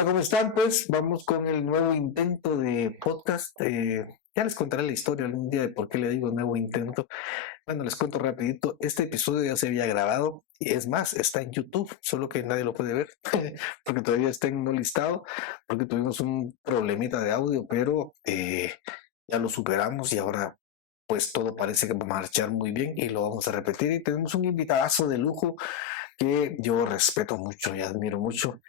Hola, ¿cómo están? Pues vamos con el nuevo intento de podcast. Ya les contaré la historia algún día de por qué le digo nuevo intento. Bueno, les cuento rapidito. Este episodio ya se había grabado y es más, está en YouTube, solo que nadie lo puede ver porque todavía está en no listado, porque tuvimos un problemita de audio, pero ya lo superamos y ahora pues todo parece que va a marchar muy bien y lo vamos a repetir. Y tenemos un invitadazo de lujo que yo respeto mucho y admiro mucho.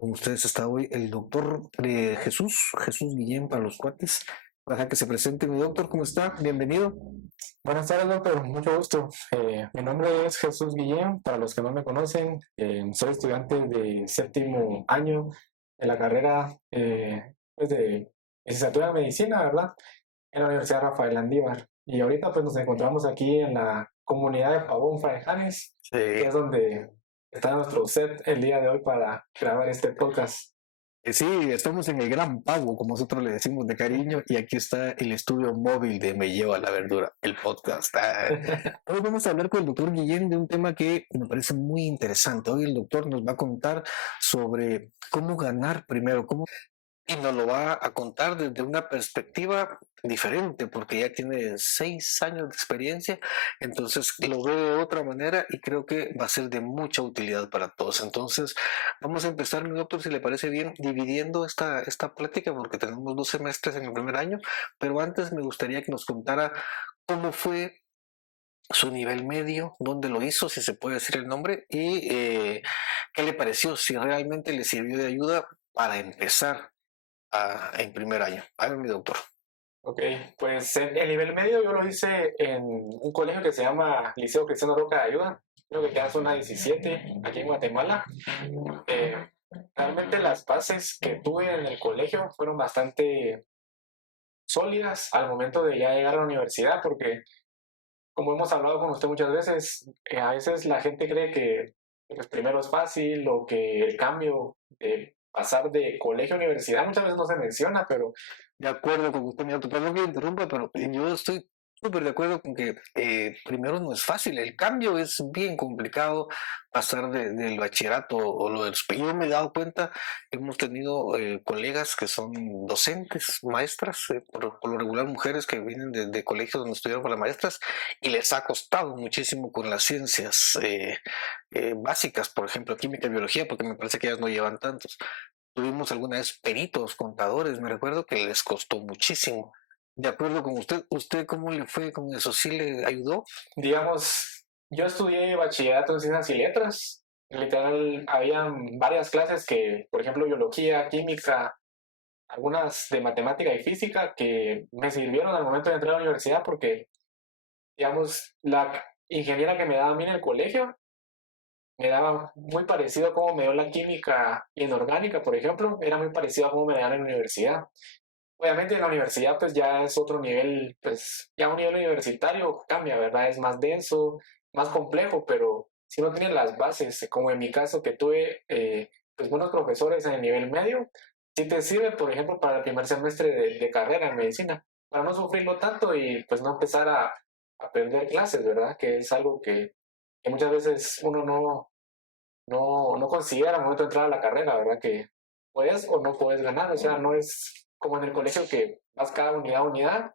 Con ustedes está hoy el doctor Jesús Guillén para los cuates. Para que se presente mi doctor, ¿cómo está? Bienvenido. Buenas tardes, doctor. Mucho gusto. Mi nombre es Jesús Guillén. Para los que no me conocen, soy estudiante de séptimo año de la carrera pues de licenciatura en medicina, ¿verdad? En la Universidad Rafael Landívar. Y ahorita pues nos encontramos aquí en la comunidad de Pavón Fraijanes, que Sí, es donde está nuestro set el día de hoy para grabar este podcast. sí, estamos en el Gran Pago, como nosotros le decimos de cariño, y aquí está el estudio móvil de Me Lleva la Verdura, el podcast. Hoy vamos a hablar con el doctor Guillén de un tema que me parece muy interesante. Hoy el doctor nos va a contar sobre cómo ganar primero, y nos lo va a contar desde una perspectiva diferente, porque ya tiene 6 años de experiencia, entonces lo ve de otra manera y creo que va a ser de mucha utilidad para todos. Entonces, vamos a empezar, mi doctor, si le parece bien, dividiendo esta plática, porque tenemos 2 semestres en el primer año, pero antes me gustaría que nos contara cómo fue su nivel medio, dónde lo hizo, si se puede decir el nombre, y qué le pareció, si realmente le sirvió de ayuda para empezar en primer año. A ver, mi doctor. Ok, pues el nivel medio yo lo hice en un colegio que se llama Liceo Cristiano Roca de Ayuda, creo que queda zona 17, aquí en Guatemala. Eh, Realmente las bases que tuve en el colegio fueron bastante sólidas al momento de ya llegar a la universidad, porque como hemos hablado con usted muchas veces, a veces la gente cree que pues, primero es fácil o que el cambio de pasar de colegio a universidad muchas veces no se menciona, pero De acuerdo con usted, mi doctor. Perdón que interrumpa, pero yo estoy súper de acuerdo con que primero no es fácil. El cambio es bien complicado pasar del bachillerato o lo del superior. Yo me he dado cuenta, hemos tenido colegas que son docentes, maestras, por lo regular mujeres que vienen de colegios donde estudiaron para maestras y les ha costado muchísimo con las ciencias básicas, por ejemplo, química y biología, porque me parece que ellas no llevan tantos. Tuvimos alguna vez peritos, contadores, me recuerdo que les costó muchísimo. De acuerdo con usted, ¿usted cómo le fue con eso? ¿Sí le ayudó? digamos, yo estudié bachillerato en ciencias y letras. Literal, habían varias clases que, por ejemplo, biología, química, algunas de matemática y física que me sirvieron al momento de entrar a la universidad porque, digamos, la ingeniera que me daba a mí en el colegio me daba muy parecido a cómo me dio la química inorgánica, por ejemplo, era muy parecido a cómo me dan en la universidad. Obviamente en la universidad pues ya es otro nivel, pues ya un nivel universitario cambia, ¿verdad? Es más denso, más complejo, pero si no tienen las bases, como en mi caso que tuve pues buenos profesores en el nivel medio, sí te sirve, por ejemplo, para el primer semestre de carrera en medicina, para no sufrirlo tanto y pues no empezar a perder clases, ¿verdad? Que es algo que muchas veces uno no considera al momento de entrar a la carrera, ¿verdad? Que puedes o no puedes ganar, o sea, no es como en el colegio que vas cada unidad a unidad,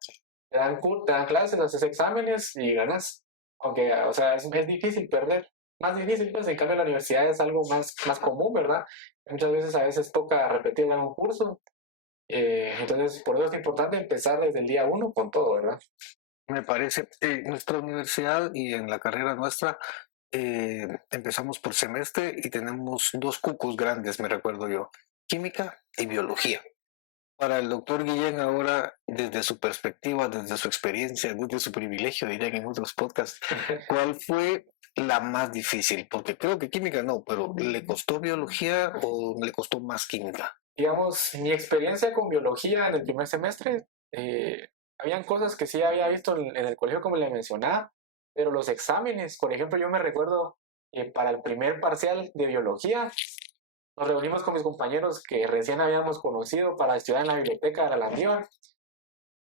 te dan clases, haces exámenes y ganas. Aunque, o sea, es difícil perder. Más difícil, pues, en cambio, la universidad es algo más común, ¿verdad? Muchas veces a veces toca repetir ya un curso. Entonces, por eso es importante empezar desde el día uno con todo, ¿verdad? Me parece, en nuestra universidad y en la carrera nuestra, empezamos por semestre y tenemos dos cucos grandes, me recuerdo yo, química y biología. Para el doctor Guillén ahora, desde su perspectiva, desde su experiencia, desde su privilegio, dirían en otros podcasts, ¿cuál fue la más difícil? Porque creo que química no, pero ¿le costó biología o le costó más química? Digamos, mi experiencia con biología en el primer semestre, habían cosas que sí había visto en el colegio, como le mencionaba, pero los exámenes, por ejemplo, yo me recuerdo que para el primer parcial de biología, nos reunimos con mis compañeros que recién habíamos conocido para estudiar en la biblioteca de la Landívar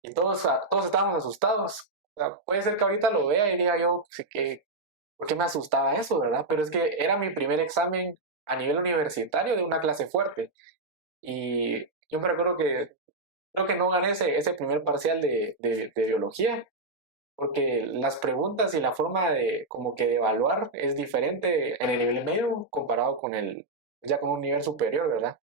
y todos estábamos asustados. O sea, puede ser que ahorita lo vea y diga yo, sí que, ¿por qué me asustaba eso, verdad? Pero es que era mi primer examen a nivel universitario de una clase fuerte. Y yo me recuerdo que creo que no gané ese primer parcial de biología, porque las preguntas y la forma de como que de evaluar es diferente en el nivel medio comparado con ya con un nivel superior, ¿verdad?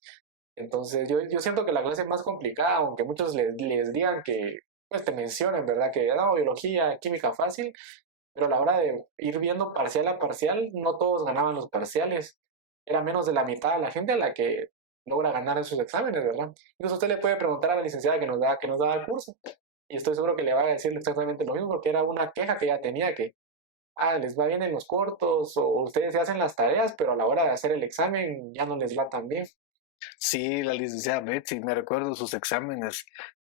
Entonces yo siento que la clase es más complicada, aunque muchos les digan que, pues te mencionen, ¿verdad? Que no, biología, química fácil, pero a la hora de ir viendo parcial a parcial, no todos ganaban los parciales. Era menos de la mitad de la gente a la que logra ganar en sus exámenes, ¿verdad? Entonces usted le puede preguntar a la licenciada que nos daba el curso, y estoy seguro que le va a decir exactamente lo mismo, porque era una queja que ella tenía que, les va bien en los cortos, o ustedes se hacen las tareas, pero a la hora de hacer el examen ya no les va tan bien. Sí, la licenciada Betsy, me recuerdo sus exámenes,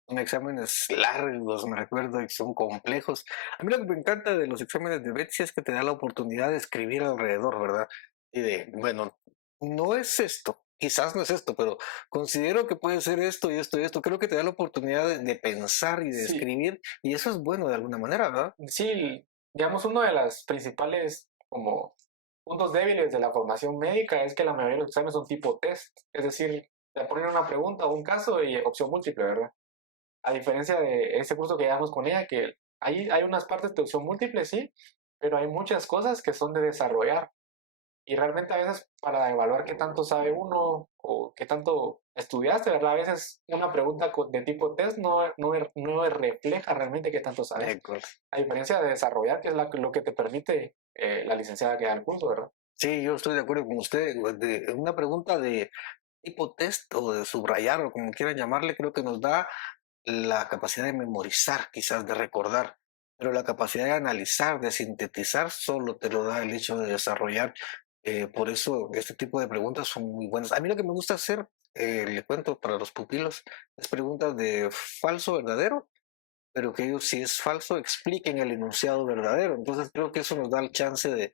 son exámenes largos, me recuerdo, y son complejos. A mí lo que me encanta de los exámenes de Betsy es que te da la oportunidad de escribir alrededor, ¿verdad? Y de, bueno, no es esto, quizás no es esto, pero considero que puede ser esto y esto y esto. Creo que te da la oportunidad de pensar y de Sí, escribir, y eso es bueno de alguna manera, ¿verdad? sí, digamos, uno de las principales como puntos débiles de la formación médica es que la mayoría de los exámenes son tipo test, es decir, te ponen una pregunta o un caso y opción múltiple, ¿verdad? A diferencia de ese curso que llevamos con ella, que hay unas partes de opción múltiple, sí, pero hay muchas cosas que son de desarrollar. Y realmente a veces para evaluar qué tanto sabe uno o qué tanto estudiaste, ¿verdad? A veces una pregunta de tipo test no refleja realmente qué tanto sabes. Correcto. A diferencia de desarrollar, que es lo que te permite la licenciada que da el curso, ¿verdad? Sí, yo estoy de acuerdo con usted. Una pregunta de tipo test o de subrayar o como quieran llamarle, creo que nos da la capacidad de memorizar, quizás de recordar, pero la capacidad de analizar, de sintetizar, solo te lo da el hecho de desarrollar. Por eso este tipo de preguntas son muy buenas. A mí lo que me gusta hacer, le cuento para los pupilos, es preguntas de falso, verdadero, pero que ellos, si es falso, expliquen el enunciado verdadero. Entonces creo que eso nos da el chance de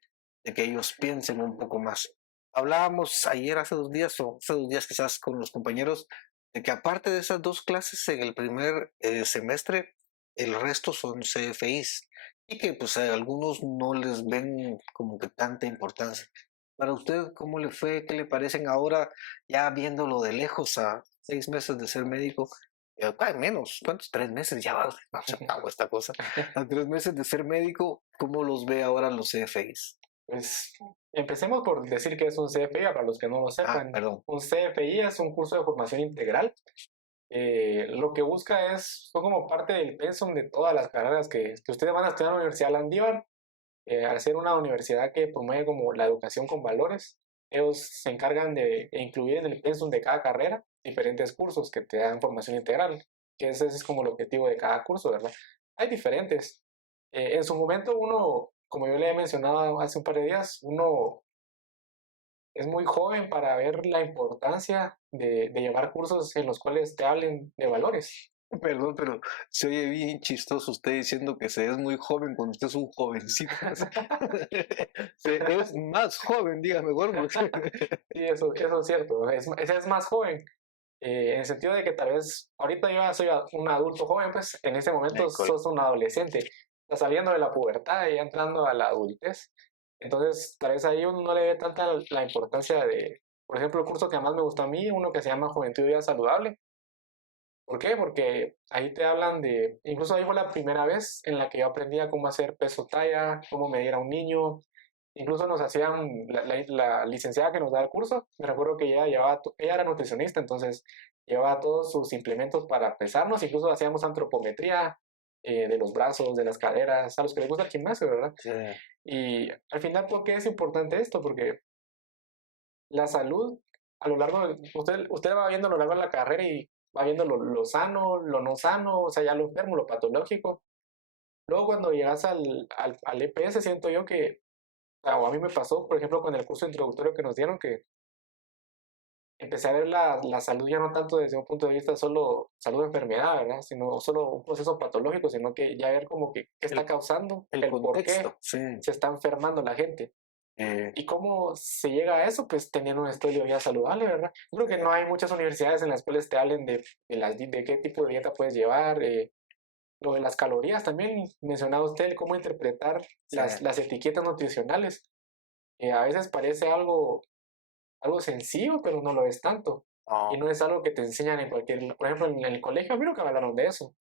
que ellos piensen un poco más. Hablábamos ayer, hace 2 días quizás con los compañeros, de que aparte de esas dos clases en el primer semestre, el resto son CFIs y que pues a algunos no les ven como que tanta importancia. Para usted, ¿cómo le fue? ¿Qué le parecen ahora, ya viéndolo de lejos a 6 meses de ser médico? Menos, ¿cuántos? 3 meses ya va, no se acabó esta cosa. A 3 meses de ser médico, ¿cómo los ve ahora los CFIs? Pues empecemos por decir que es un CFI, para los que no lo Ah, sepan. perdón. Un CFI es un curso de formación integral. Lo que busca son como parte del pensum de todas las carreras que ustedes van a estudiar en la Universidad Landívar. Al ser una universidad que promueve como la educación con valores, ellos se encargan de incluir en el pensum de cada carrera diferentes cursos que te dan formación integral, que ese es como el objetivo de cada curso, ¿verdad? Hay diferentes. En su momento uno, como yo le he mencionado hace un par de días, uno es muy joven para ver la importancia de llevar cursos en los cuales te hablen de valores. Perdón, pero se oye bien chistoso usted diciendo que se es muy joven cuando usted es un jovencito. Se es más joven, diga mejor. Sí, eso es cierto, es más joven, en el sentido de que tal vez ahorita yo ya soy un adulto joven, pues en este momento École. sos un adolescente, estás saliendo de la pubertad y ya entrando a la adultez. Entonces, tal vez ahí uno no le ve tanta la importancia de, por ejemplo, el curso que más me gustó a mí, uno que se llama Juventud y Vida Saludable. ¿Por qué? Porque ahí te hablan de, incluso ahí fue la primera vez en la que yo aprendía cómo hacer peso talla, cómo medir a un niño. Incluso nos hacían, la licenciada que nos da el curso, me recuerdo que ella era nutricionista, entonces llevaba todos sus implementos para pesarnos, incluso hacíamos antropometría de los brazos, de las caderas, a los que les gusta el gimnasio, ¿verdad? Sí, Y al final, ¿por qué es importante esto? Porque la salud, a lo largo de, usted va viendo a lo largo de la carrera y va viendo lo sano, lo no sano, o sea, ya lo enfermo, lo patológico. Luego cuando llegas al EPS, siento yo que, o a mí me pasó, por ejemplo, con el curso introductorio que nos dieron, que empecé a ver la salud ya no tanto desde un punto de vista solo salud-enfermedad, ¿verdad? Sino solo un proceso patológico, sino que ya ver como que qué está el, causando, el el por contexto, qué sí. se está enfermando la gente. Eh, ¿Y cómo se llega a eso? Pues teniendo un estilo de vida saludable, ¿verdad? Yo creo que no hay muchas universidades en las cuales te hablen de qué tipo de dieta puedes llevar, lo de las calorías también, mencionaba usted cómo interpretar sí. las etiquetas nutricionales. A veces parece algo sencillo, pero no lo es tanto. y no es algo que te enseñan en cualquier, por ejemplo, en el colegio a mí nunca me hablaron de eso.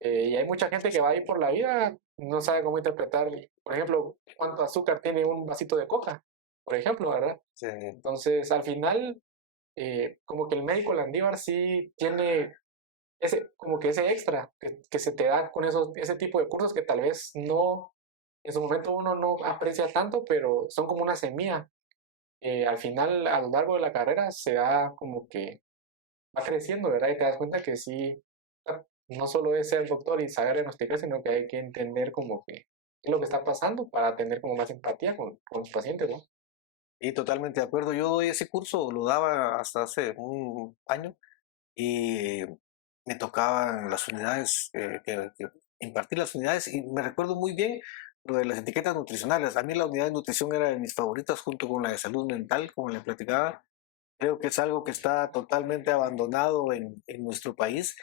Y hay mucha gente que va ahí por la vida, no sabe cómo interpretar, por ejemplo, cuánto azúcar tiene un vasito de coca, por ejemplo, ¿verdad? Sí. Entonces, al final, como que el médico Landívar sí tiene ese, como que ese extra que se te da con ese tipo de cursos que tal vez no, en su momento uno no aprecia tanto, pero son como una semilla. Al final, a lo largo de la carrera, se da como que va creciendo, ¿verdad? Y te das cuenta que sí, no solo es ser doctor y saber diagnosticar, sino que hay que entender como que qué es lo que está pasando para tener como más empatía con los pacientes, ¿no? Y totalmente de acuerdo. Yo doy ese curso, lo daba hasta hace un año y me tocaban las unidades, impartir las unidades y me recuerdo muy bien lo de las etiquetas nutricionales. A mí la unidad de nutrición era de mis favoritas junto con la de salud mental, como le platicaba. Creo que es algo que está totalmente abandonado en nuestro país,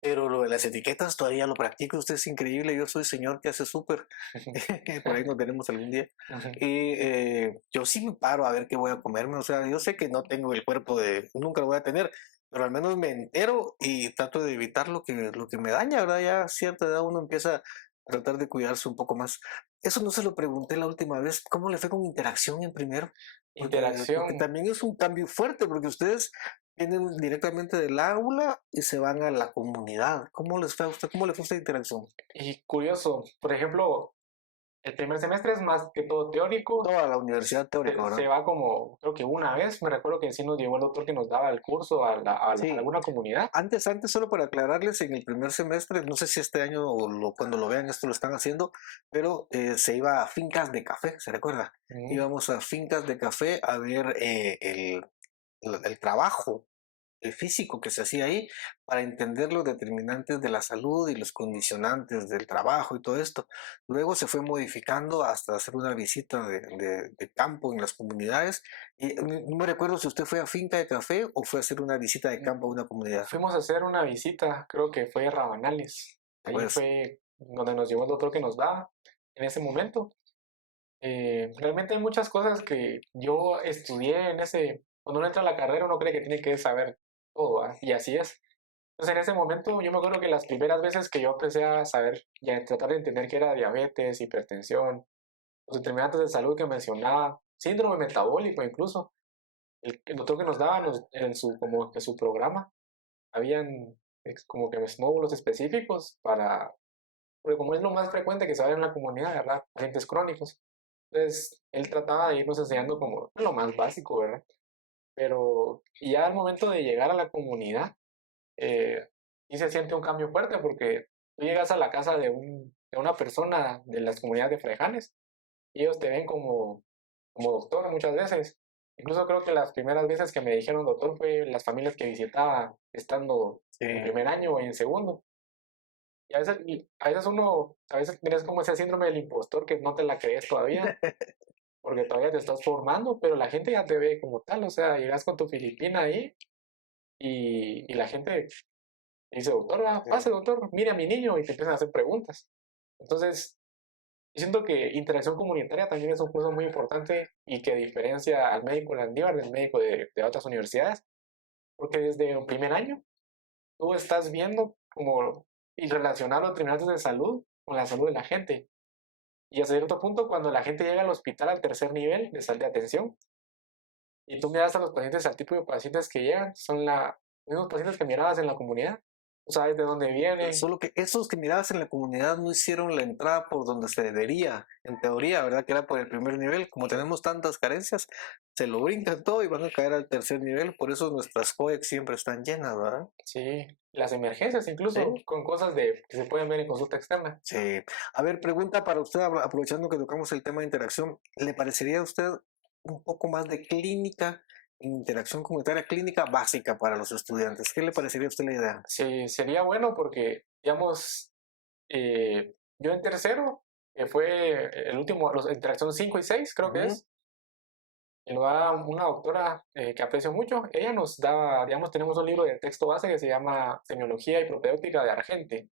pero lo de las etiquetas todavía lo practico. Usted es increíble, yo soy señor que hace súper, por ahí nos veremos algún día. Y yo sí me paro a ver qué voy a comerme, o sea, yo sé que no tengo el cuerpo de, nunca lo voy a tener, pero al menos me entero y trato de evitar lo que me daña, ¿verdad? Ya a cierta edad uno empieza a tratar de cuidarse un poco más. Eso no se lo pregunté la última vez, ¿cómo le fue con interacción en primero? Porque Interacción. también es un cambio fuerte, porque ustedes vienen directamente del aula y se van a la comunidad. ¿Cómo les fue a usted? ¿Cómo le fue esta interacción? Y curioso, por ejemplo, el primer semestre es más que todo teórico. Toda la universidad teórica, Se ¿verdad? va como, creo que una vez, me recuerdo que sí nos llevó el doctor que nos daba el curso a Sí, alguna comunidad. antes, solo para aclararles, en el primer semestre, no sé si este año o cuando lo vean esto lo están haciendo, pero se iba a fincas de café, ¿se recuerda? Mm. Íbamos a fincas de café a ver el trabajo el físico que se hacía ahí para entender los determinantes de la salud y los condicionantes del trabajo y todo esto. Luego se fue modificando hasta hacer una visita de campo en las comunidades. Y no me recuerdo si usted fue a finca de café o fue a hacer una visita de campo a una comunidad. Fuimos a hacer una visita, creo que fue a Rabanales. Ahí Pues fue donde nos llevó el doctor que nos daba en ese momento. Realmente hay muchas cosas que yo estudié en ese, cuando uno entra a la carrera uno cree que tiene que saber todo, ¿va? Y así es. Entonces en ese momento yo me acuerdo que las primeras veces que yo empecé a saber y a tratar de entender qué era diabetes, hipertensión, los determinantes de salud que mencionaba, síndrome metabólico incluso, el doctor que nos daba en su, como que su programa, habían como que módulos específicos para, porque como es lo más frecuente que se ve en la comunidad, ¿verdad? Pacientes crónicos. Entonces, él trataba de irnos enseñando como lo más básico, ¿verdad? Pero ya al momento de llegar a la comunidad, sí se siente un cambio fuerte porque tú llegas a la casa de una persona de las comunidades de Frejanes y ellos te ven como doctor muchas veces. Incluso creo que las primeras veces que me dijeron doctor fue las familias que visitaba estando en sí, primer año o en segundo. A veces uno, a veces tienes como ese síndrome del impostor que no te la crees todavía, porque todavía te estás formando, pero la gente ya te ve como tal, o sea, llegas con tu filipina ahí y la gente dice, doctor, pase doctor, mire a mi niño y te empiezan a hacer preguntas. Entonces, yo siento que interacción comunitaria también es un curso muy importante y que diferencia al médico Landívar del médico de otras universidades, porque desde el primer año tú estás viendo como y relacionar los determinantes de salud con la salud de la gente. Y hasta cierto punto, cuando la gente llega al hospital al tercer nivel de sal de atención, y tú miras a los pacientes, al tipo de pacientes que llegan, son los mismos pacientes que mirabas en la comunidad. Tú sabes de dónde vienen. solo que esos que mirabas en la comunidad no hicieron la entrada por donde se debería, en teoría, ¿verdad? Que era por el primer nivel. Como tenemos tantas carencias, se lo brincan todo y van a caer al tercer nivel. Por eso nuestras COEX siempre están llenas, ¿verdad? Sí, las emergencias incluso Sí. con cosas que se pueden ver en consulta externa. Sí. A ver, pregunta para usted, aprovechando que tocamos el tema de interacción, ¿le parecería a usted un poco más de clínica, interacción comunitaria, clínica básica para los estudiantes? ¿Qué le parecería a usted la idea? Sí, sería bueno porque, digamos, yo en tercero, que fue el último, interacción 5 y 6 creo que Ujú. es, y lo da una doctora que aprecio mucho. Ella nos daba, digamos, tenemos un libro de texto base que se llama Semiología y Propedéutica de Argente.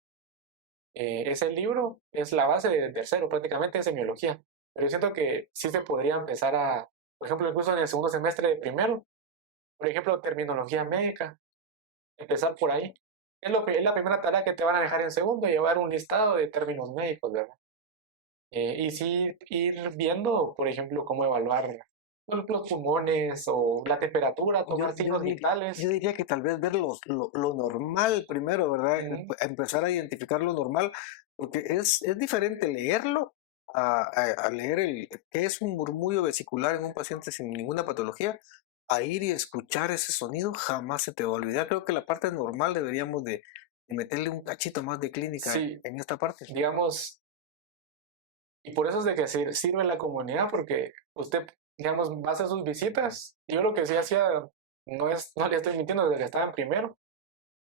Ese libro es la base de tercero, prácticamente de semiología. Pero yo siento que sí se podría empezar a, por ejemplo, incluso en el segundo semestre de primero, por ejemplo, terminología médica, empezar por ahí. Es la primera tarea que te van a dejar en segundo, llevar un listado de términos médicos, ¿verdad? Y sí ir viendo, por ejemplo, cómo evaluar los pulmones o la temperatura, tomar signos Yo vitales. diría que tal vez ver lo normal primero, ¿verdad? Ujú. Empezar a identificar lo normal, porque es diferente leerlo a leer qué es un murmullo vesicular en un paciente sin ninguna patología, a ir y escuchar ese sonido, jamás se te va a olvidar. Creo que la parte normal deberíamos de meterle un cachito más de clínica Sí, en esta parte. digamos, y por eso es de que sirve la comunidad, porque usted, digamos, va a hacer sus visitas. Yo lo que sí hacía, no le estoy mintiendo, desde que estaba en primero,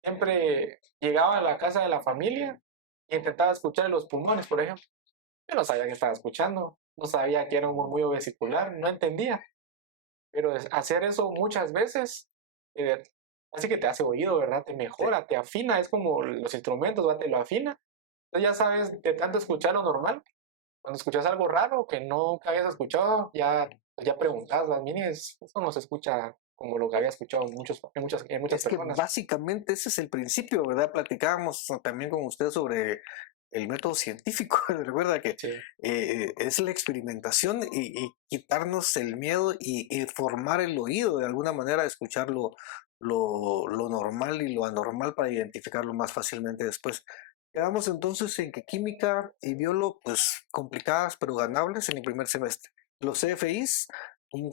siempre llegaba a la casa de la familia e intentaba escuchar los pulmones, por ejemplo. Yo no sabía que estaba escuchando, no sabía que era un murmullo vesicular, no entendía. Pero hacer eso muchas veces, eh, así que te hace oído, ¿verdad? Te Sí. mejora, te afina, es como los instrumentos, ¿verdad? Te lo afina. Entonces ya sabes, de tanto escuchar lo normal, cuando escuchas algo raro que nunca habías escuchado, ya preguntas, mire, eso no se escucha como lo que había escuchado en muchas Es que personas. básicamente ese es el principio, ¿verdad? Platicábamos también con usted sobre el método científico. Recuerda que Sí, es la experimentación y quitarnos el miedo y formar el oído de alguna manera, escuchar lo normal y lo anormal para identificarlo más fácilmente después. Quedamos entonces en que química y biolo, pues complicadas pero ganables en el primer semestre. Los CFIs,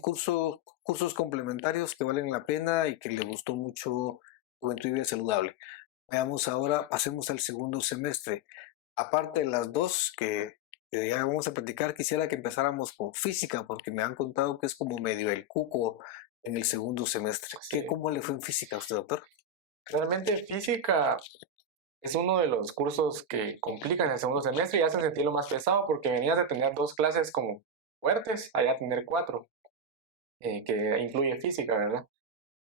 cursos complementarios que valen la pena y que le gustó mucho Juventud y Vida Saludable. Veamos ahora, pasemos al segundo semestre. Aparte de las dos que ya vamos a platicar, quisiera que empezáramos con física, porque me han contado que es como medio el cuco en el segundo semestre. sí. ¿Cómo le fue en física a usted, doctor? Realmente física es uno de los cursos que complican el segundo semestre y hacen sentirlo más pesado porque venías de tener dos clases como fuertes, allá tener cuatro, que incluye física, ¿verdad?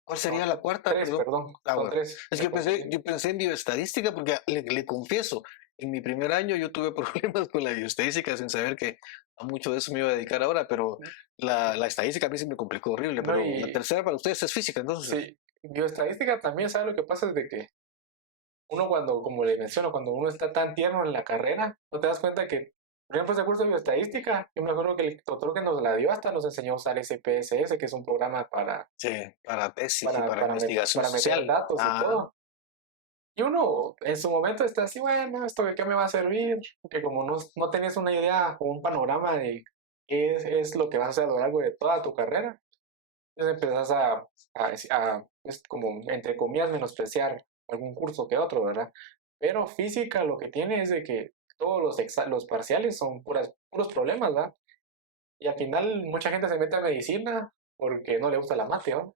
¿Cuál No, sería la cuarta, tres, perdón? perdón, Ah, son bueno. tres, Es que me confundí. yo pensé en bioestadística porque le confieso, en mi primer año yo tuve problemas con la bioestadística sin saber que a mucho de eso me iba a dedicar ahora, pero la estadística a mí se me complicó horrible, No, pero la y tercera para ustedes es física, entonces. sí, bioestadística también, ¿sabe lo que pasa? Es de que uno cuando, como le menciono, cuando uno está tan tierno en la carrera, no te das cuenta que, por ejemplo, ese curso de bioestadística, yo me acuerdo que el doctor que nos la dio hasta nos enseñó a usar SPSS, que es un programa Sí, para tesis y para investigación para meter social. datos y Ah, todo. Y uno en su momento está así, bueno, ¿esto de qué me va a servir? Porque como no tenés una idea o un panorama de qué es lo que vas a hacer a lo largo de toda tu carrera, entonces empezás es como, entre comillas, menospreciar algún curso que otro, ¿verdad? Pero física lo que tiene es de que todos los parciales son puros problemas, ¿verdad? Y al final mucha gente se mete a medicina porque no le gusta la mate, ¿no?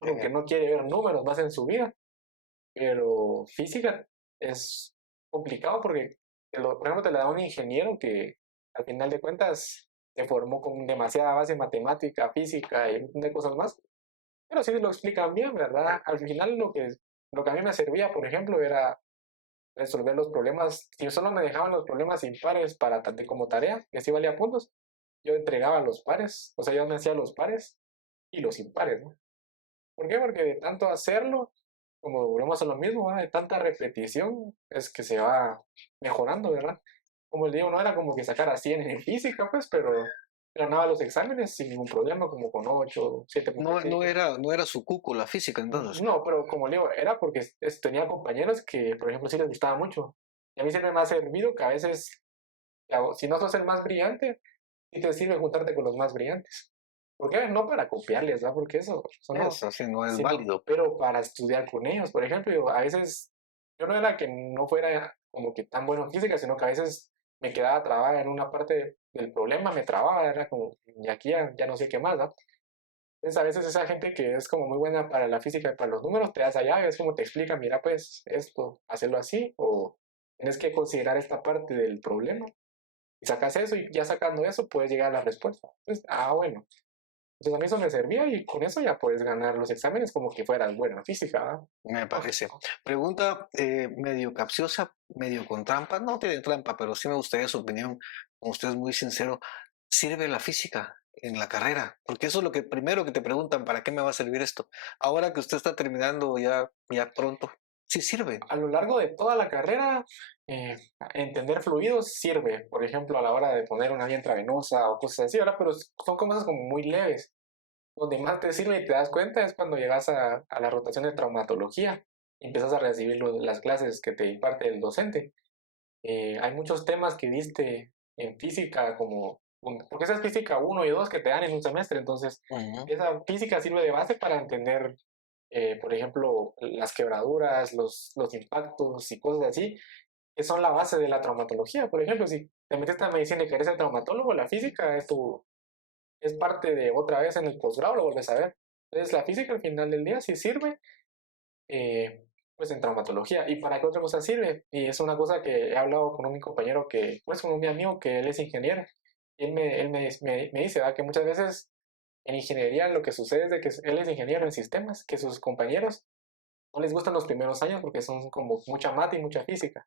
Porque eh, no quiere ver números más en su vida. Pero física es complicado porque, por ejemplo, te la da un ingeniero que al final de cuentas se formó con demasiada base en matemática, física y un montón de cosas más. Pero sí lo explican bien, ¿verdad? Al final lo que a mí me servía, por ejemplo, era resolver los problemas. Si solo me dejaban los problemas impares como tarea, que sí valía puntos, yo entregaba los pares, o sea, yo me hacía los pares y los impares, ¿no? ¿Por qué? Porque de tanto hacerlo, como volvemos a lo mismo, ¿verdad? De tanta repetición, es que se va mejorando, ¿verdad? Como les digo, no era como que sacara 100 en física, pues, pero ganaba los exámenes sin ningún problema, como con 8, no, 7.5. no era su cuco la física, entonces. No, pero como le digo, era porque tenía compañeros que, por ejemplo, sí les gustaba mucho. Y a mí siempre me ha servido que a veces, si no sos el más brillante, sí te sirve juntarte con los más brillantes. ¿Por qué? No para copiarles, ¿verdad? Porque eso no, Eso así no es sino, válido. pero para estudiar con ellos. Por ejemplo, a veces yo no era que no fuera como que tan bueno en física, sino que a veces me quedaba trabada en una parte del problema, me trababa, era como, y aquí ya no sé qué más, ¿no? Entonces, a veces esa gente que es como muy buena para la física y para los números, te das allá, es como te explica, mira, pues esto, hacerlo así, o tienes que considerar esta parte del problema, y sacas eso, y ya sacando eso puedes llegar a la respuesta. Entonces, bueno. Entonces, a mí eso me servía, y con eso ya puedes ganar los exámenes como que fueras bueno en física, ¿verdad? Me parece. Pregunta medio capciosa, medio con trampa. No tiene trampa, pero sí me gustaría su opinión. Como usted es muy sincero, ¿sirve la física en la carrera? Porque eso es lo que primero que te preguntan, ¿para qué me va a servir esto? Ahora que usted está terminando ya pronto, sí sirve. A lo largo de toda la carrera, eh, entender fluidos sirve, por ejemplo, a la hora de poner una vía intravenosa o cosas así, ¿verdad? Pero son cosas como muy leves. Donde más te sirve y te das cuenta es cuando llegas a la rotación de traumatología y empiezas a recibir las clases que te imparte el docente. Hay muchos temas que viste en física, porque esa es física uno y 2 que te dan en un semestre, entonces Ujú. esa física sirve de base para entender, por ejemplo, las quebraduras, los impactos y cosas así, que son la base de la traumatología. Por ejemplo, si te metes a medicina y que eres el traumatólogo, la física es parte de otra vez en el posgrado, lo vuelves a ver. Entonces la física al final del día sí sirve, eh, pues en traumatología. ¿Y para qué otra cosa sirve? Y es una cosa que he hablado con un compañero pues con un amigo que él es ingeniero. Y él me dice, ¿verdad? Que muchas veces en ingeniería lo que sucede es de que él es ingeniero en sistemas, que sus compañeros no les gustan los primeros años porque son como mucha mate y mucha física.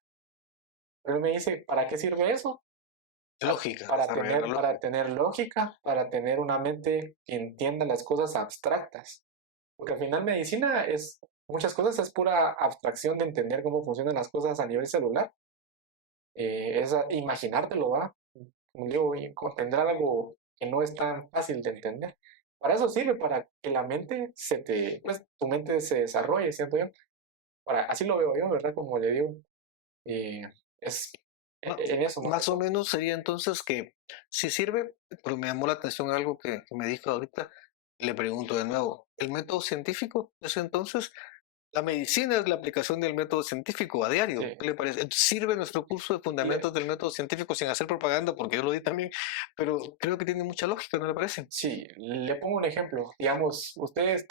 Pero él me dice, ¿para qué sirve eso? Lógica, Para desarrollar la para lógica. tener lógica, para tener una mente que entienda las cosas abstractas. Porque al final medicina muchas cosas es pura abstracción de entender cómo funcionan las cosas a nivel celular. Imaginártelo, ¿va? Como digo, y comprender algo que no es tan fácil de entender. Para eso sirve, para que la mente pues tu mente se desarrolle, siento yo. Así lo veo yo, ¿verdad? Como le digo, eh, es Ma- en eso más que Más o todo. menos sería entonces que sí sirve, pero me llamó la atención algo que me dijo ahorita. Le pregunto de nuevo, ¿el método científico es entonces? La medicina es la aplicación del método científico a diario. Sí. ¿Qué le parece? ¿Sirve nuestro curso de Le, fundamentos del método científico sin hacer propaganda? Porque yo lo di también, pero creo que tiene mucha lógica, ¿no le parece? Sí, le pongo un ejemplo. Digamos, pues ustedes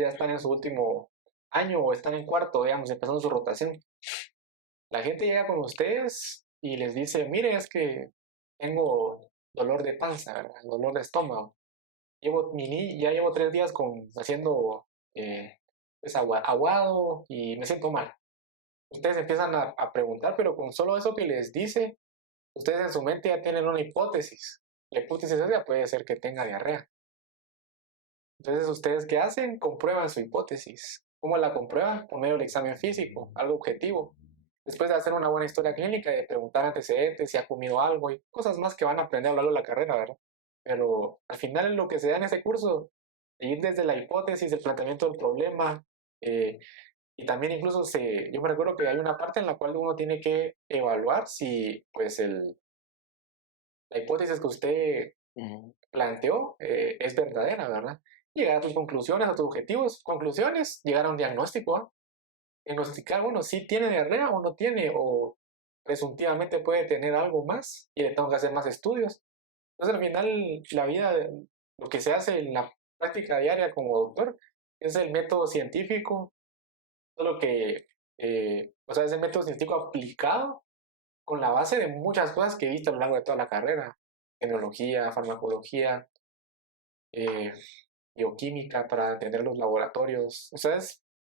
ya están en su último año o están en cuarto, digamos, empezando su rotación. La gente llega con ustedes y les dice, mire, es que tengo dolor de panza, ¿verdad? Dolor de estómago. Ya llevo 3 días haciendo pues, aguado y me siento mal. Ustedes empiezan a preguntar, pero con solo eso que les dice, ustedes en su mente ya tienen una hipótesis. La hipótesis esa puede ser que tenga diarrea. Entonces, ¿ustedes qué hacen? Comprueban su hipótesis. ¿Cómo la comprueban? Por medio del examen físico, algo objetivo. Después de hacer una buena historia clínica y de preguntar antecedentes, si ha comido algo y cosas más que van a aprender a lo largo de la carrera, ¿verdad? Pero al final lo que se da en ese curso, ir desde la hipótesis, el planteamiento del problema, eh, y también incluso yo me recuerdo que hay una parte en la cual uno tiene que evaluar si pues la hipótesis que usted planteó es verdadera, ¿verdad? Llegar a tus conclusiones, a tus objetivos. Conclusiones, llegar a un diagnóstico, ¿ah? Diagnosticar, bueno, si tiene diarrea o no tiene, o presuntivamente puede tener algo más y le tengo que hacer más estudios. Entonces, al final, lo que se hace en la práctica diaria como doctor es el método científico, solo que, o sea, es el método científico aplicado con la base de muchas cosas que he visto a lo largo de toda la carrera, tecnología, farmacología, eh, bioquímica para entender los laboratorios. O sea,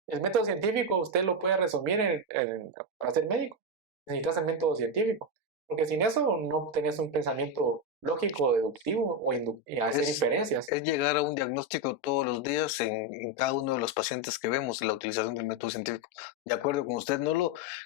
el método científico usted lo puede resumir para ser médico. Necesitas el método científico. Porque sin eso no tenés un pensamiento lógico, deductivo y hacer Es, inferencias. es llegar a un diagnóstico todos los días en cada uno de los pacientes que vemos, la utilización del método científico. De acuerdo con usted,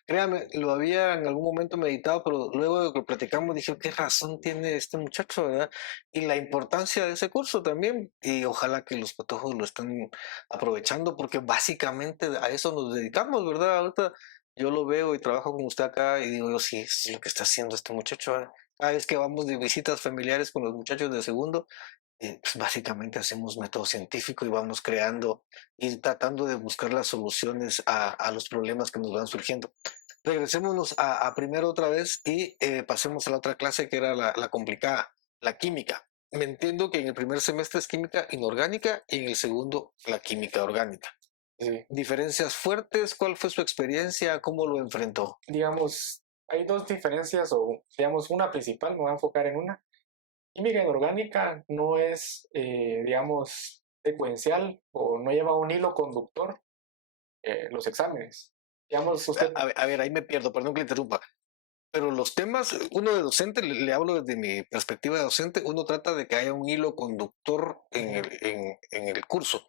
créame, lo había en algún momento meditado, pero luego de que platicamos dije, ¿qué razón tiene este muchacho, verdad? Y la importancia de ese curso también, y ojalá que los patojos lo estén aprovechando, porque básicamente a eso nos dedicamos, ¿verdad? Ahorita yo lo veo y trabajo con usted acá y digo, yo sí, es lo que está haciendo este muchacho, ¿verdad? Cada vez que vamos de visitas familiares con los muchachos de segundo, pues básicamente hacemos método científico y vamos creando y tratando de buscar las soluciones a los problemas que nos van surgiendo. Regresémonos a primero otra vez y pasemos a la otra clase que era la complicada, la química. Me entiendo que en el primer semestre es química inorgánica y en el segundo la química orgánica. Diferencias fuertes, ¿cuál fue su experiencia? ¿Cómo lo enfrentó? Digamos, hay dos diferencias, o digamos, una principal, me voy a enfocar en una. Química inorgánica no es, digamos, secuencial o no lleva un hilo conductor los exámenes. Digamos, usted, A ver, ahí me pierdo, perdón que le interrumpa. Pero los temas, uno de docente, le hablo desde mi perspectiva de docente, uno trata de que haya un hilo conductor en el curso.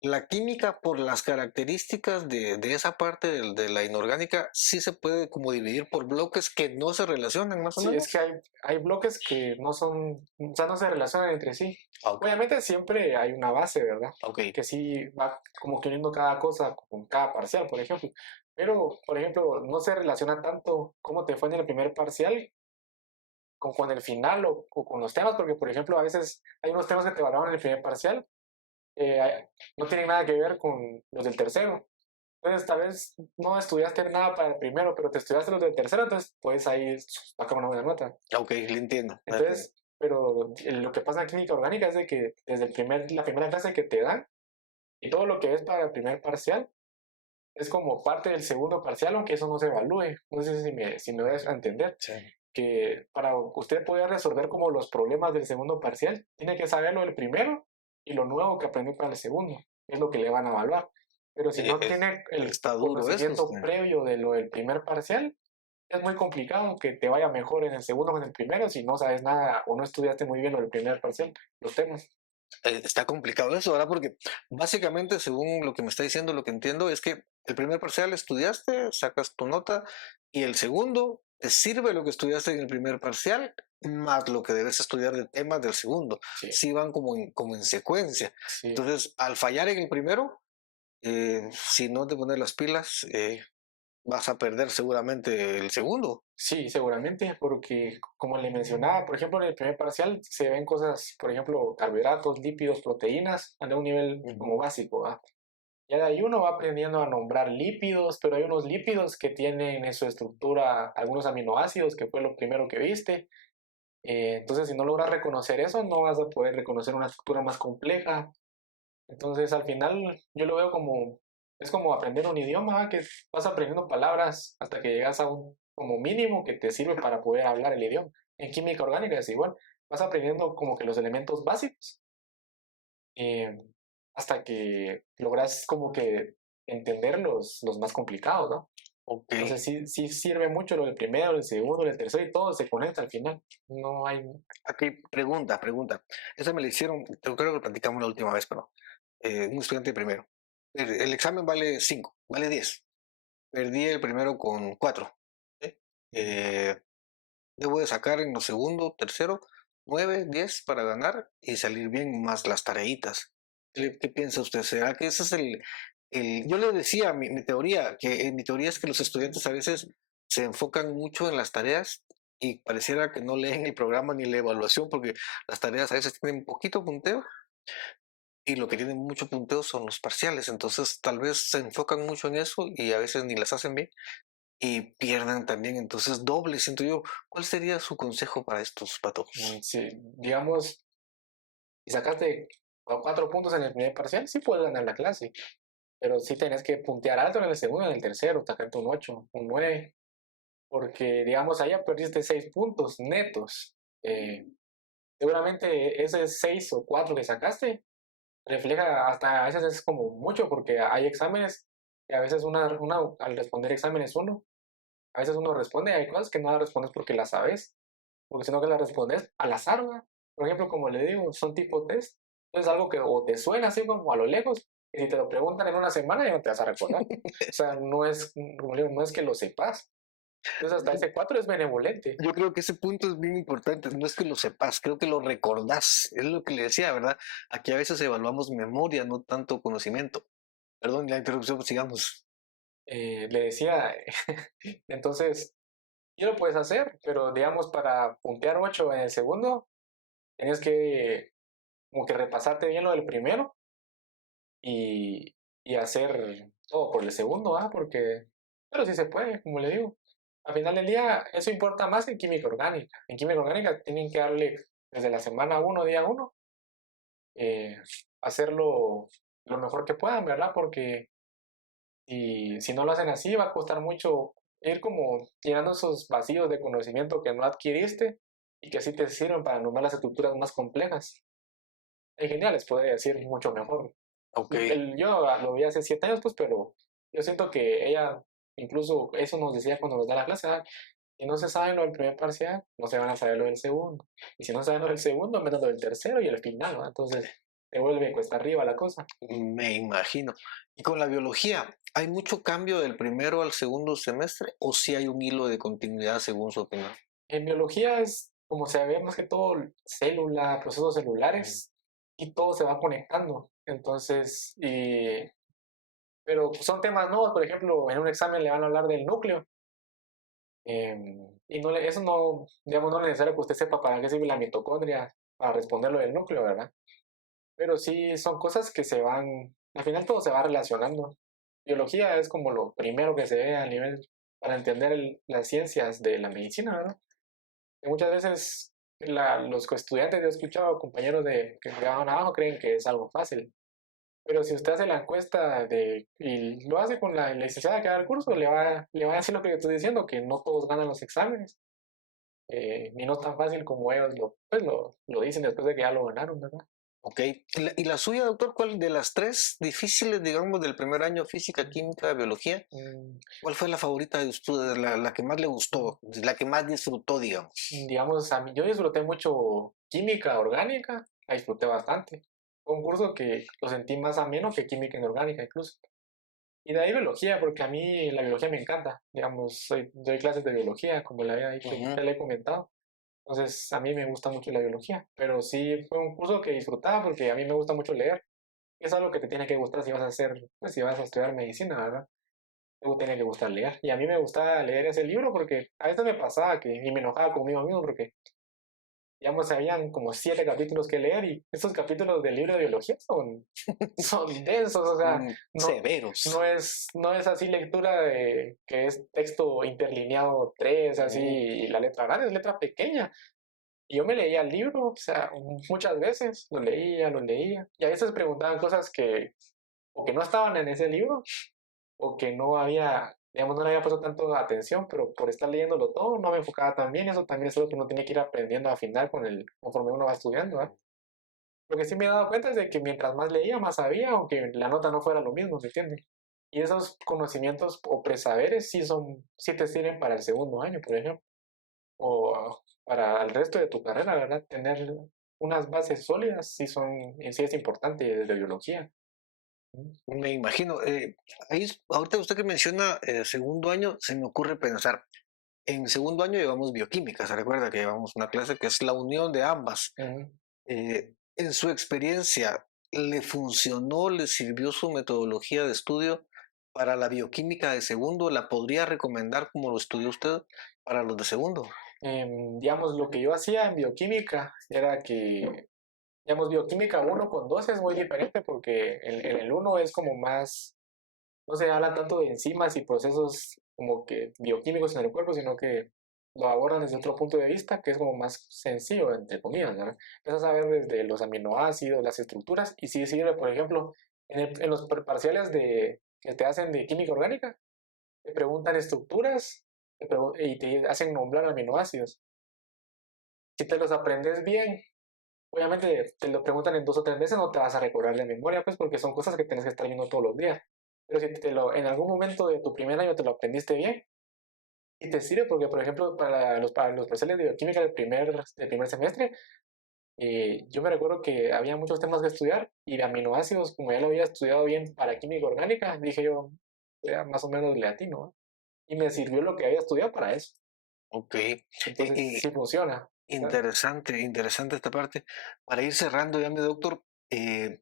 La química, por las características de esa parte de la inorgánica, sí se puede como dividir por bloques que no se relacionan más o Sí, es menos. que hay bloques que no son, o sea, no se relacionan entre sí. Ah, ok, Obviamente siempre hay una base, ¿verdad? ok, Que sí va como que uniendo cada cosa con cada parcial, por ejemplo. Pero, por ejemplo, no se relaciona tanto cómo te fue en el primer parcial con el final o con los temas, porque, por ejemplo, a veces hay unos temas que te evaluaron en el primer parcial, no tienen nada que ver con los del tercero. Entonces, tal vez no estudiaste nada para el primero, pero te estudiaste los del tercero, entonces puedes ahí sacar una buena nota. ok, le entiendo. Le entiendo. Entonces, pero lo que pasa en química orgánica es de que desde la primera clase que te dan y todo lo que ves para el primer parcial es como parte del segundo parcial, aunque eso no se evalúe. No sé si me das a entender Sí. que para usted poder resolver como los problemas del segundo parcial, tiene que saber lo del primero y lo nuevo que aprendió para el segundo. Es lo que le van a evaluar. Pero si no tiene el Está duro eso. conocimiento previo de lo del primer parcial, es muy complicado que te vaya mejor en el segundo que en el primero si no sabes nada o no estudiaste muy bien lo del primer parcial, los temas. Está complicado eso, ¿verdad? Porque básicamente, según lo que me está diciendo, lo que entiendo es que el primer parcial estudiaste, sacas tu nota, y el segundo te sirve lo que estudiaste en el primer parcial, más lo que debes estudiar de temas del segundo. Sí, Sí van como en secuencia. sí, Entonces, al fallar en el primero, si no te pones las pilas, vas a perder seguramente el segundo. sí, seguramente, porque como le mencionaba, por ejemplo, en el primer parcial se ven cosas, por ejemplo, carbohidratos, lípidos, proteínas, a un nivel como básico, ¿va? Ya de ahí uno va aprendiendo a nombrar lípidos, pero hay unos lípidos que tienen en su estructura algunos aminoácidos, que fue lo primero que viste. Entonces, si no logras reconocer eso, no vas a poder reconocer una estructura más compleja. Entonces, al final, yo lo veo como, es como aprender un idioma, ¿va? Que vas aprendiendo palabras hasta que llegas a un como mínimo que te sirve para poder hablar el idioma. En química orgánica es igual, vas aprendiendo como que los elementos básicos eh, hasta que logras como que entender los más complicados, ¿no? Ok. Entonces sí sirve mucho lo del primero, el segundo, el tercero y todo se conecta al final. No hay... Aquí, pregunta. Esa me la hicieron, creo que lo platicamos la última vez, pero un estudiante de primero. El examen vale 5, vale 10. Perdí el primero con 4. Eh, debo de sacar en los segundo, tercero, 9, 10 para ganar y salir bien más las tareitas. ¿Qué piensa usted? ¿Será que ese es Yo le decía mi teoría, que mi teoría es que los estudiantes a veces se enfocan mucho en las tareas y pareciera que no leen el programa ni la evaluación porque las tareas a veces tienen poquito punteo y lo que tiene mucho punteo son los parciales. Entonces tal vez se enfocan mucho en eso y a veces ni las hacen bien y pierden también. Entonces doble, siento yo. ¿Cuál sería su consejo para estos patojos? Sí, digamos, si sacaste 4 puntos en el primer parcial, sí puedes ganar la clase, pero sí tenés que puntear alto en el segundo y en el tercero, sacarte un 8 un 9 porque digamos, ahí ya perdiste 6 puntos netos. Seguramente ese 6 o 4 que sacaste refleja hasta a veces es como mucho porque hay exámenes que a veces una al responder exámenes uno, a veces uno responde, hay cosas que no las respondes porque las sabes, porque si no que las respondes al azar, ¿va? Por ejemplo, como le digo, son tipo test, entonces algo que o te suena así como a lo lejos, y si te lo preguntan en una semana ya no te vas a recordar. O sea, no es, como le digo, no es que lo sepas. Entonces hasta ese 4 es benevolente. Yo creo que ese punto es bien importante, no es que lo sepas, creo que lo recordás, es lo que le decía, ¿verdad? Aquí a veces evaluamos memoria, no tanto conocimiento. Perdón, la interrupción, pues sigamos. Le decía, entonces, ya lo puedes hacer, pero digamos para puntear 8 en el segundo, tienes que como que repasarte bien lo del primero y hacer todo por el segundo, ¿ah? Porque, pero sí se puede, como le digo. Al final del día, eso importa más que en química orgánica. En química orgánica tienen que darle desde la semana uno día uno eh, hacerlo lo mejor que puedan, ¿verdad? Porque si no lo hacen así, va a costar mucho ir como llenando esos vacíos de conocimiento que no adquiriste y que sí te sirven para nombrar las estructuras más complejas. En general les podría decir mucho mejor. Ok, Yo lo vi hace 7 años, pues, pero yo siento que ella, incluso eso nos decía cuando nos da la clase, Si no se sabe lo del primer parcial, no se van a saber lo del segundo. Y si no saben lo del segundo, menos lo del tercero y el final, ¿no? Entonces, se vuelve cuesta arriba la cosa. Me imagino. Y con la biología, ¿hay mucho cambio del primero al segundo semestre o si hay un hilo de continuidad según su opinión? En biología es como se ve más que todo célula, procesos celulares, y todo se va conectando. Entonces, pero son temas nuevos, por ejemplo, en un examen le van a hablar del núcleo. Y eso no, digamos, no es necesario que usted sepa para qué sirve la mitocondria para responder lo del núcleo, ¿verdad? Pero sí son cosas que se van, al final todo se va relacionando. Biología es como lo primero que se ve a nivel para entender las ciencias de la medicina, ¿verdad? Y muchas veces los estudiantes, yo he escuchado compañeros que van abajo creen que es algo fácil. Pero si usted hace la encuesta y lo hace con la licenciada que da el curso, le va a decir lo que yo estoy diciendo, que no todos ganan los exámenes, ni no tan fácil como ellos lo dicen después de que ya lo ganaron, ¿verdad? Ok. ¿Y la suya, doctor, cuál de las tres difíciles, digamos, del primer año, física, química, biología, Mm, cuál fue la favorita de usted, la que más le gustó, la que más disfrutó, digamos? digamos, a mí yo disfruté mucho química orgánica, la disfruté bastante. Fue un curso que lo sentí más ameno que química inorgánica incluso. Y de ahí biología, porque a mí la biología me encanta. Digamos, doy clases de biología, como le había dicho, Ujú. ya le he comentado. Entonces, a mí me gusta mucho la biología, pero sí fue un curso que disfrutaba porque a mí me gusta mucho leer. Es algo que te tiene que gustar si vas a hacer, pues, si vas a estudiar medicina, ¿verdad? Te tiene que gustar leer. Y a mí me gustaba leer ese libro porque a veces me pasaba y me enojaba conmigo mismo porque, digamos, habían como 7 capítulos que leer y esos capítulos del libro de biología son densos, o sea, no, Severos. no es así lectura de que es texto interlineado 3 así, Ujú. y la letra grande es letra pequeña. Y yo me leía el libro, o sea, muchas veces lo leía, y a veces preguntaban cosas o que no estaban en ese libro, o que no había, digamos, no le había puesto tanto atención, pero por estar leyéndolo todo no me enfocaba tan bien, eso también es algo que uno tiene que ir aprendiendo a afinar conforme uno va estudiando, ¿verdad? Lo que sí me he dado cuenta es de que mientras más leía, más sabía, aunque la nota no fuera lo mismo, ¿se entiende? Y esos conocimientos o presaberes sí te sirven para el segundo año, por ejemplo, o para el resto de tu carrera, ¿verdad? Tener unas bases sólidas sí es importante desde biología. Me imagino. Ahorita usted que menciona segundo año, se me ocurre pensar. En segundo año llevamos bioquímica, se recuerda que llevamos una clase que es la unión de ambas. Ujú. En su experiencia, ¿le funcionó, le sirvió su metodología de estudio para la bioquímica de segundo? ¿La podría recomendar como lo estudió usted para los de segundo? Digamos, lo que yo hacía en bioquímica era que, digamos, bioquímica 1 con 2 es muy diferente porque en el uno es como más, no se habla tanto de enzimas y procesos como que bioquímicos en el cuerpo, sino que lo abordan desde otro punto de vista que es como más sencillo, entre comillas, ¿verdad? Empiezas a ver desde los aminoácidos, las estructuras, y sí sirve, por ejemplo, en los parciales que te hacen de química orgánica, te preguntan estructuras y te hacen nombrar aminoácidos. Si te los aprendes bien, obviamente te lo preguntan en 2 o 3 veces, no te vas a recordar de memoria, pues porque son cosas que tienes que estar viendo todos los días. Pero si en algún momento de tu primer año te lo aprendiste bien, y te sirve porque, por ejemplo, para los parciales de bioquímica del primer semestre, yo me recuerdo que había muchos temas que estudiar y de aminoácidos, como ya lo había estudiado bien para química orgánica, dije yo, ya más o menos le atino, ¿no? Y me sirvió lo que había estudiado para eso. Ok. Entonces, sí funciona. Interesante, interesante esta parte. Para ir cerrando ya, mi doctor, eh,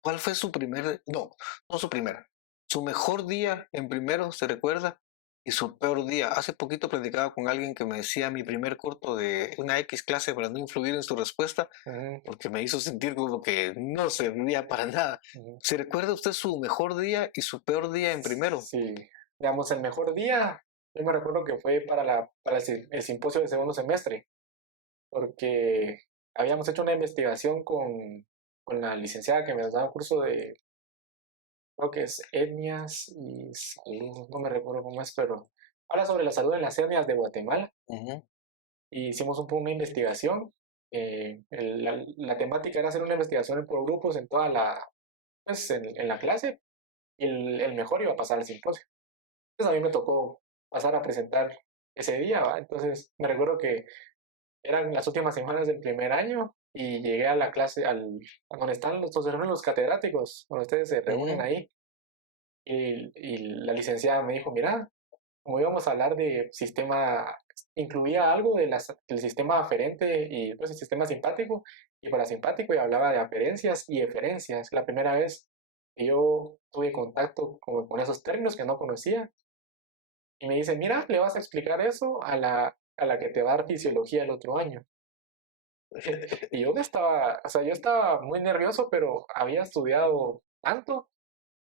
¿cuál fue su primer, no, no su primer, su mejor día en primero, se recuerda? Y su peor día. Hace poquito platicaba con alguien que me decía mi primer corto de una X clase para no influir en su respuesta, Ujú, porque me hizo sentir como que no servía para nada. ujú. ¿Se recuerda usted su mejor día y su peor día en primero? Sí, digamos, el mejor día, yo me recuerdo que fue para el simposio de segundo semestre, porque habíamos hecho una investigación con la licenciada que me daba un curso de, creo que es etnias y salud, no me recuerdo cómo es, pero habla sobre la salud en las etnias de Guatemala. Ujú. Y hicimos una investigación. La temática era hacer una investigación por grupos en la clase, y el mejor iba a pasar al simposio. Entonces a mí me tocó pasar a presentar ese día, ¿va? Entonces me recuerdo que eran las últimas semanas del primer año y llegué a la clase, a donde están se reúnen los catedráticos, donde ustedes se reúnen Ujú. ahí. Y la licenciada me dijo, mira, como íbamos a hablar de sistema, incluía algo del sistema aferente y pues el sistema simpático y parasimpático y hablaba de aferencias y eferencias. La primera vez que yo tuve contacto con esos términos que no conocía y me dice, mira, le vas a explicar eso a la que te va a dar fisiología el otro año. Y yo estaba, o sea, yo estaba muy nervioso, pero había estudiado tanto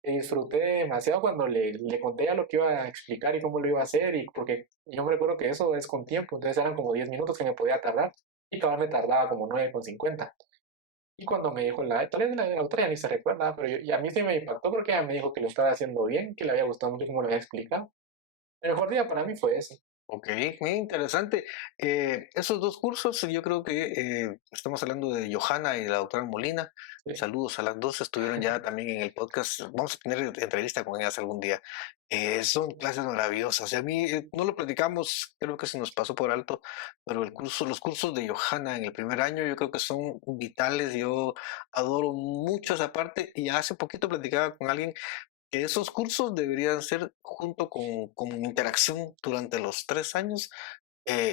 que disfruté demasiado cuando le conté ya lo que iba a explicar y cómo lo iba a hacer, y porque yo me recuerdo que eso es con tiempo, entonces eran como 10 minutos que me podía tardar, y cada vez me tardaba como 9,50. Y cuando me dijo tal vez la otra ya ni se recuerda, pero y a mí sí me impactó porque ella me dijo que lo estaba haciendo bien, que le había gustado mucho cómo lo había explicado. El mejor día para mí fue ese. Ok, muy interesante. Esos dos cursos, yo creo que estamos hablando de Johanna y la doctora Molina. Sí. Saludos a las dos, estuvieron ya también en el podcast. Vamos a tener entrevista con ellas algún día. Son clases maravillosas. Y a mí no lo platicamos, creo que se nos pasó por alto, pero los cursos de Johanna en el primer año, yo creo que son vitales. Yo adoro mucho esa parte. Y hace poquito platicaba con alguien que esos cursos deberían ser junto con interacción durante los 3 años,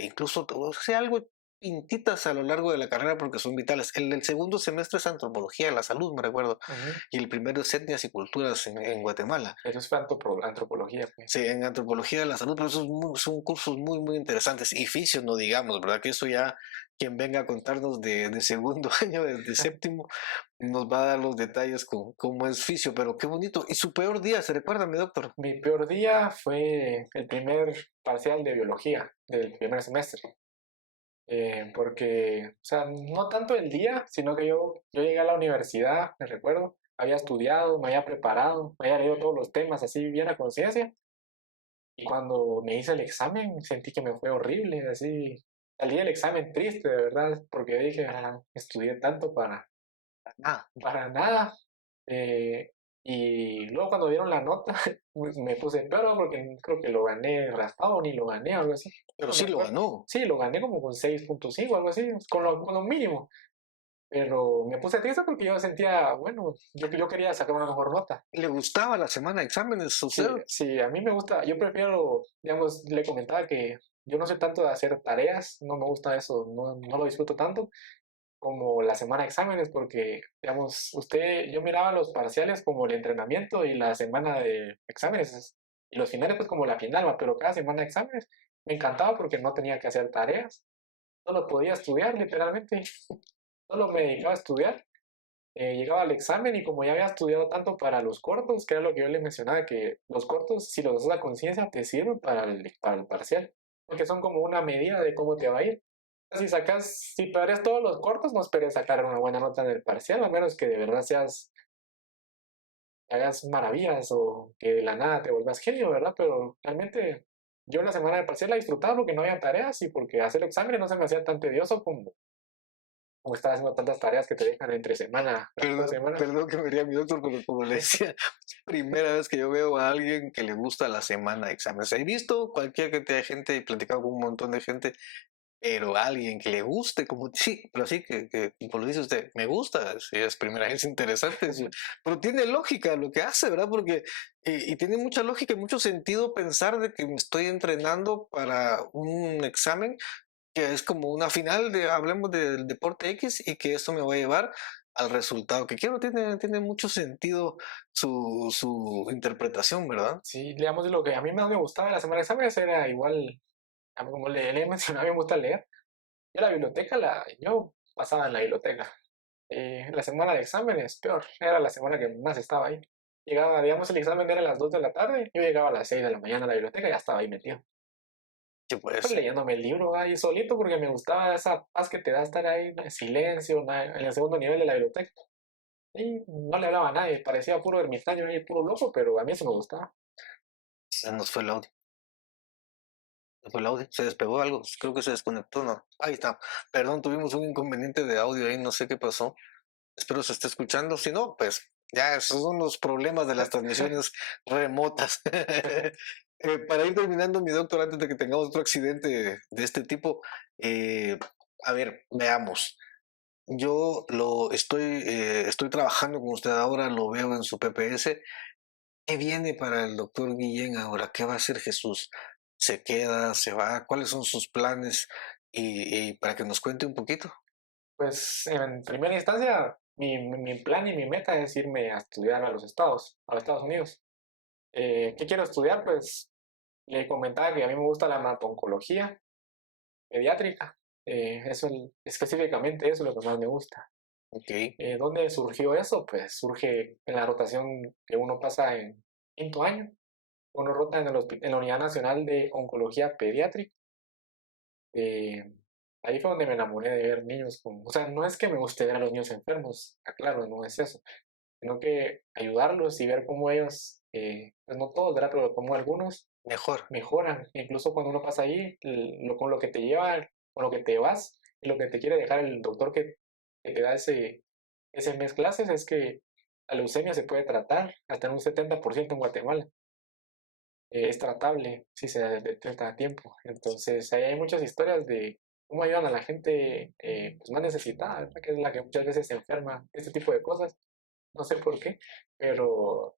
incluso, o sea, algo pintitas a lo largo de la carrera porque son vitales. El del segundo semestre es antropología de la salud, me recuerdo, Ujú. y el primero es etnias y culturas en Guatemala. Eso fue antropología, pues. Sí, en antropología de la salud, pero esos son cursos muy, muy interesantes. Y fisios, no digamos, ¿verdad? Que eso ya, quien venga a contarnos de segundo año, de séptimo, nos va a dar los detalles con cómo es fisio, pero qué bonito. ¿Y su peor día, se recuerda, mi doctor? Mi peor día fue el primer parcial de biología del primer semestre. Porque, o sea, no tanto el día, sino que yo llegué a la universidad, me recuerdo, había estudiado, me había preparado, me había leído todos los temas así bien a conciencia, y cuando me hice el examen sentí que me fue horrible, así, salí del examen triste, de verdad, porque dije, estudié tanto Ah, para nada. eh, y luego cuando dieron la nota, pues, me puse peor porque creo que lo gané raspado, ni lo gané, algo así. pero No me sí lo acuerdo. ganó. Sí, lo gané como con 6,5, algo así, con lo mínimo. Pero me puse triste porque yo sentía, bueno, yo quería sacar una mejor nota. ¿Le gustaba la semana de exámenes a usted? Sí, sí, a mí me gusta, yo prefiero, digamos, le comentaba que yo no sé tanto de hacer tareas, no me gusta eso, no lo disfruto tanto como la semana de exámenes, porque, digamos, yo miraba los parciales como el entrenamiento y la semana de exámenes, y los finales pues como la final, ¿va? Pero cada semana de exámenes me encantaba porque no tenía que hacer tareas, solo podía estudiar literalmente, solo me dedicaba a estudiar. Llegaba al examen y como ya había estudiado tanto para los cortos, que era lo que yo le mencionaba, que los cortos, si los haces a conciencia, te sirven para el parcial, porque son como una medida de cómo te va a ir. Si pares todos los cortos, no esperes sacar una buena nota en el parcial, a menos que de verdad hagas maravillas o que de la nada te vuelvas genio, ¿verdad? Pero realmente yo la semana de parcial la disfrutaba porque no había tareas y porque hacer exámenes no se me hacía tan tedioso como estar haciendo tantas tareas que te dejan entre semana, las dos Perdón, semanas. perdón que me ría mi doctor, pero como le decía, primera vez que yo veo a alguien que le gusta la semana de exámenes. He visto cualquier cantidad de gente, he platicado con un montón de gente, pero alguien que le guste, como sí, pero sí, como lo dice usted, me gusta, sí, es primera vez interesante, sí, pero tiene lógica lo que hace, ¿verdad? Porque, y tiene mucha lógica y mucho sentido pensar de que me estoy entrenando para un examen que es como una final de, hablemos del deporte X y que esto me va a llevar al resultado que quiero. Tiene mucho sentido su interpretación, ¿verdad? Sí, digamos, lo que a mí más me gustaba de la semana de exámenes era igual, como le he mencionado, a mí me gusta leer. Yo la biblioteca, yo pasaba en la biblioteca. La semana de exámenes, peor, era la semana que más estaba ahí. Llegaba, digamos, el examen era a las 2 de la tarde, yo llegaba a las 6 de la mañana a la biblioteca y ya estaba ahí metido. Sí, Pues pues. leyéndome el libro ahí solito porque me gustaba esa paz que te da estar ahí en silencio, en el segundo nivel de la biblioteca. Y no le hablaba a nadie, parecía puro ermitaño y puro loco, pero a mí eso me gustaba. Se nos fue el audio. Se fue el audio. Se despegó algo. Creo que se desconectó, ¿no? Ahí está. Perdón, tuvimos un inconveniente de audio ahí. No sé qué pasó. Espero se esté escuchando. Si no, pues ya esos son los problemas de las transmisiones remotas. Para ir terminando, mi doctor, antes de que tengamos otro accidente de este tipo, eh, a ver, veamos. Yo estoy trabajando con usted ahora, lo veo en su PPS. ¿Qué viene para el doctor Guillén ahora? ¿Qué va a hacer Jesús? ¿Se queda? ¿Se va? ¿Cuáles son sus planes? Y para que nos cuente un poquito. Pues en primera instancia, mi plan y mi meta es irme a estudiar a los Estados Unidos. ¿Qué quiero estudiar? Pues le comentaba que a mí me gusta la hematoncología pediátrica. Específicamente eso es lo que más me gusta. Ok, ¿Dónde surgió eso? Pues surge en la rotación que uno pasa en quinto año. Uno rota en la Unidad Nacional de Oncología Pediátrica. Eh, Ahí fue donde me enamoré de ver niños con... O sea, no es que me guste ver a los niños enfermos, aclaro, no es eso, sino que ayudarlos y ver cómo ellos, pues no todos, ¿verdad? Pero cómo algunos mejor. mejoran. Incluso cuando uno pasa ahí, con lo que te lleva, con lo que te vas, y lo que te quiere dejar el doctor que te da ese mes clases es que la leucemia se puede tratar hasta en un 70% en Guatemala. Es tratable si se detecta a tiempo. Entonces, ahí hay muchas historias de cómo ayudan a la gente pues más necesitada, ¿verdad? Que es la que muchas veces se enferma, este tipo de cosas. No sé por qué, pero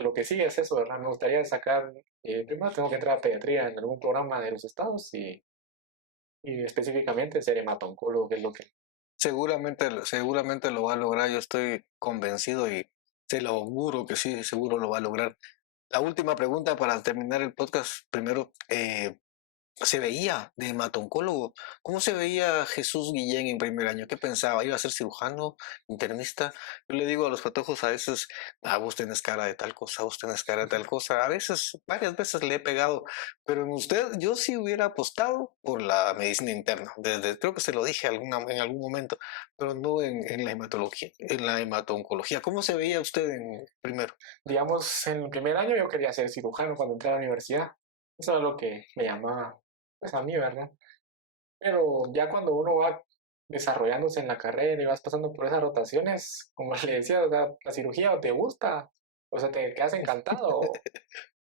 lo que sí es eso, ¿verdad? Me gustaría sacar, primero tengo que entrar a pediatría en algún programa de los estados y específicamente ser hematoncólogo, que es lo que... Seguramente lo va a lograr. Yo estoy convencido y se lo auguro que sí, seguro lo va a lograr. La última pregunta para terminar el podcast. Primero, se veía de hematoncólogo. ¿Cómo se veía Jesús Guillén en primer año? ¿Qué pensaba? ¿Iba a ser cirujano, internista? Yo le digo a los patojos a veces, vos tenés cara de tal cosa, vos tenés cara de tal cosa. A veces, varias veces le he pegado, pero en usted yo sí hubiera apostado por la medicina interna. Creo que se lo dije en algún momento, pero no en la hematología, en la hematoncología. ¿Cómo se veía usted en primero? Digamos, en el primer año yo quería ser cirujano cuando entré a la universidad. Eso era lo que me llamaba, pues a mí, ¿verdad? Pero ya cuando uno va desarrollándose en la carrera y vas pasando por esas rotaciones, como le decía, o sea, la cirugía o te gusta, o sea, te quedas encantado,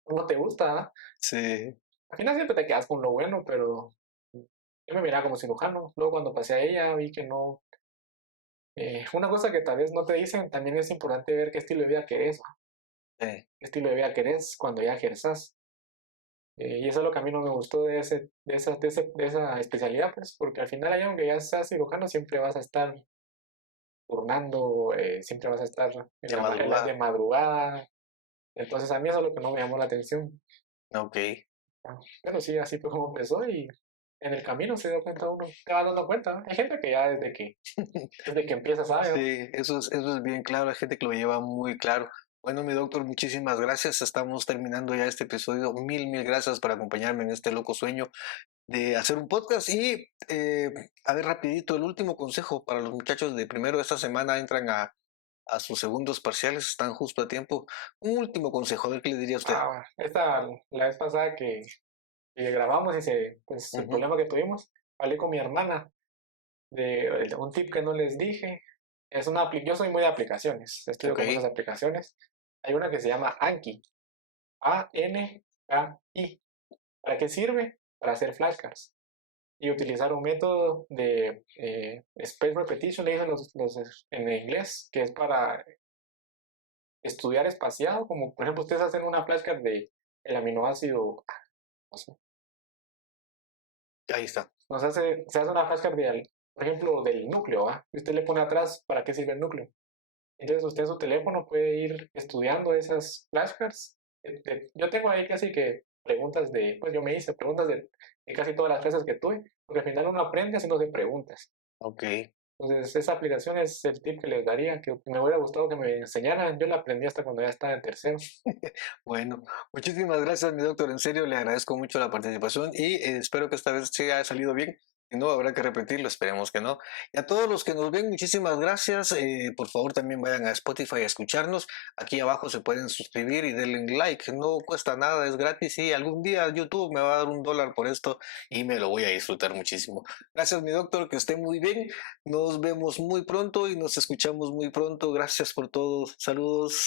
o no te gusta, ¿ah? Sí. Al final siempre te quedas con lo bueno, pero yo me miraba como cirujano. Luego cuando pasé a ella vi que no. Una cosa que tal vez no te dicen, también es importante ver qué estilo de vida querés, ¿va? Eh, Qué estilo de vida querés cuando ya ejerzas. Y eso es lo que a mí no me gustó de esa especialidad, pues, porque al final, ahí, aunque ya seas cirujano, siempre vas a estar turnando, siempre vas a estar de de madrugada. madrugada. Entonces, a mí eso es lo que no me llamó la atención. Ok. Ah, pero sí, así fue como empezó y en el camino se dio cuenta uno, te vas dando cuenta, ¿no? Hay gente que ya desde que empieza sabe, ¿no? Sí, eso es bien claro, hay gente que lo lleva muy claro. Bueno, mi doctor, muchísimas gracias. Estamos terminando ya este episodio. Mil gracias por acompañarme en este loco sueño de hacer un podcast. Y a ver, rapidito, el último consejo para los muchachos de primero de esta semana entran a sus segundos parciales, están justo a tiempo. Un último consejo, a ver qué le diría a usted. La vez pasada que grabamos y pues el Ujú. problema que tuvimos, hablé con mi hermana de un tip que no les dije. Yo soy muy de aplicaciones, estudio Ok, con muchas aplicaciones. Hay una que se llama Anki, Anki. ¿Para qué sirve? Para hacer flashcards y utilizar un método de space repetition, le dicen en inglés, que es para estudiar espaciado, como por ejemplo ustedes hacen una flashcard de el aminoácido, no sé, ahí está. se hace una flashcard por ejemplo, del núcleo, ¿va? Y usted le pone atrás para qué sirve el núcleo. Entonces usted en su teléfono puede ir estudiando esas flashcards. Yo tengo ahí casi que preguntas pues yo me hice preguntas de casi todas las clases que tuve, porque al final uno aprende haciéndose preguntas. Ok. Entonces, esa aplicación es el tip que les daría, que me hubiera gustado que me enseñaran. Yo la aprendí hasta cuando ya estaba en tercero. Bueno, muchísimas gracias, mi doctor. En serio, le agradezco mucho la participación y espero que esta vez sí haya salido bien. Si no, habrá que repetirlo, esperemos que no. Y a todos los que nos ven, muchísimas gracias. Por favor, también vayan a Spotify a escucharnos. Aquí abajo se pueden suscribir y denle un like. No cuesta nada, es gratis y algún día YouTube me va a dar $1 por esto y me lo voy a disfrutar muchísimo. Gracias, mi doctor, que esté muy bien. Nos vemos muy pronto y nos escuchamos muy pronto. Gracias por todo. Saludos.